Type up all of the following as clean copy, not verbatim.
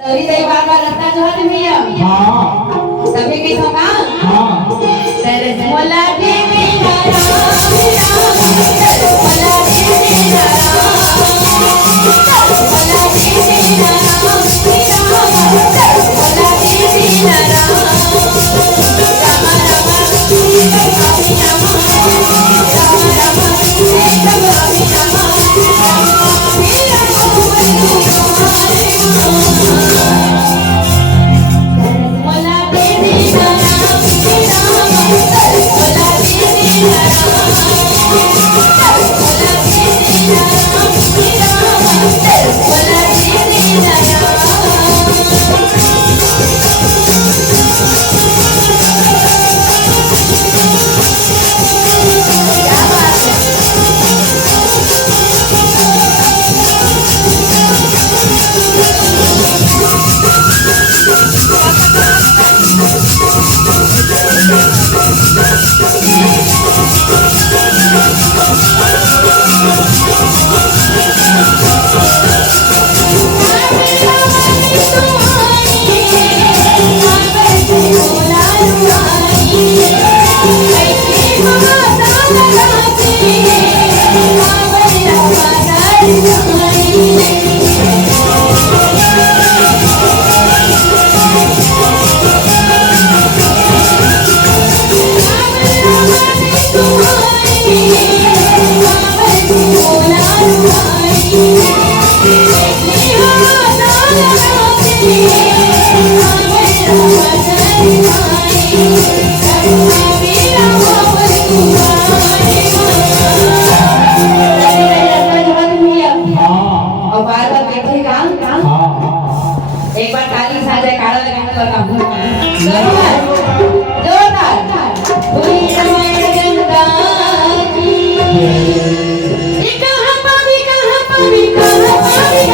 तरी ते बाबा रस्ता जो हात मी तभी की तो का तेरे मोला के मेरा राम तेरे मोला के मेरा राम तेरे मोला के मेरा राम तेरे मोला के मेरा राम एक बार काली साजा काळा लगाने लगा जोरदार जोरदार कोई रमण गंगा की कहां पावी कहां पावी कहां पावी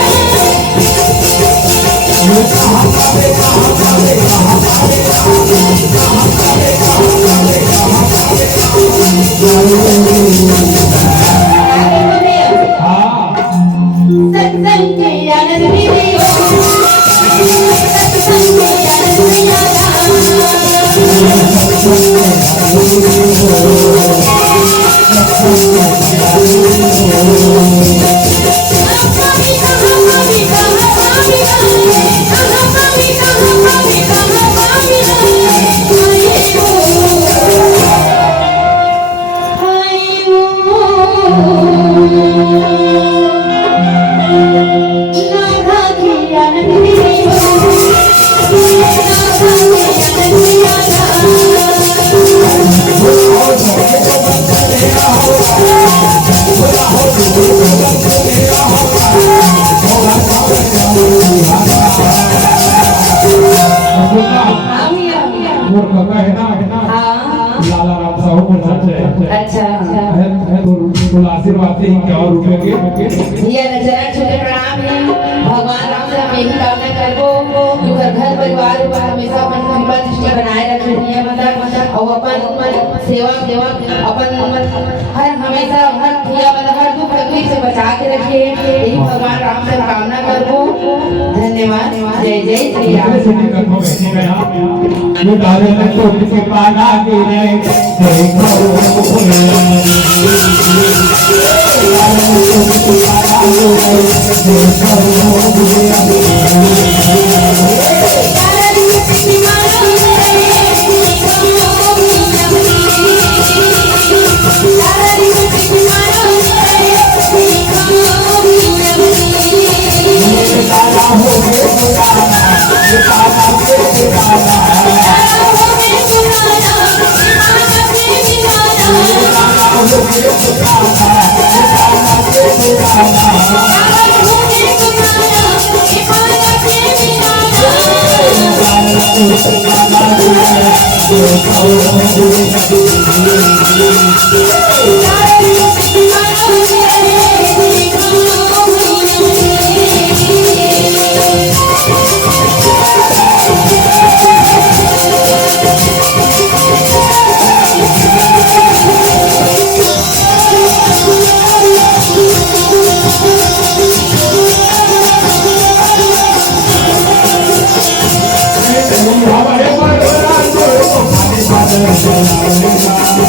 सत्संग के आनंद में लाला राम साहू को अच्छा आशीर्वाद से क्या रुकेंगे ये नजर छोटे प्रणाम है भगवान राम से हम यही कामना करबो कि घर परिवार पर हमेशा अपन कृपा दृष्टि बनाए रखनी है मतलब और अपन सेवा अपन हर हमेशा हर किया मतलब हर दुख तकलीफ से बचा के रखिए यही भगवान राम से कामना करबो धन्यवाद जय जय श्री राम ये डाले तो किसी पाना के रे हमारे मनोरा को खाली बादल जलावेगा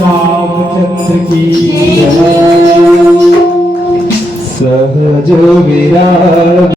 रामचंद्र की सहज विराज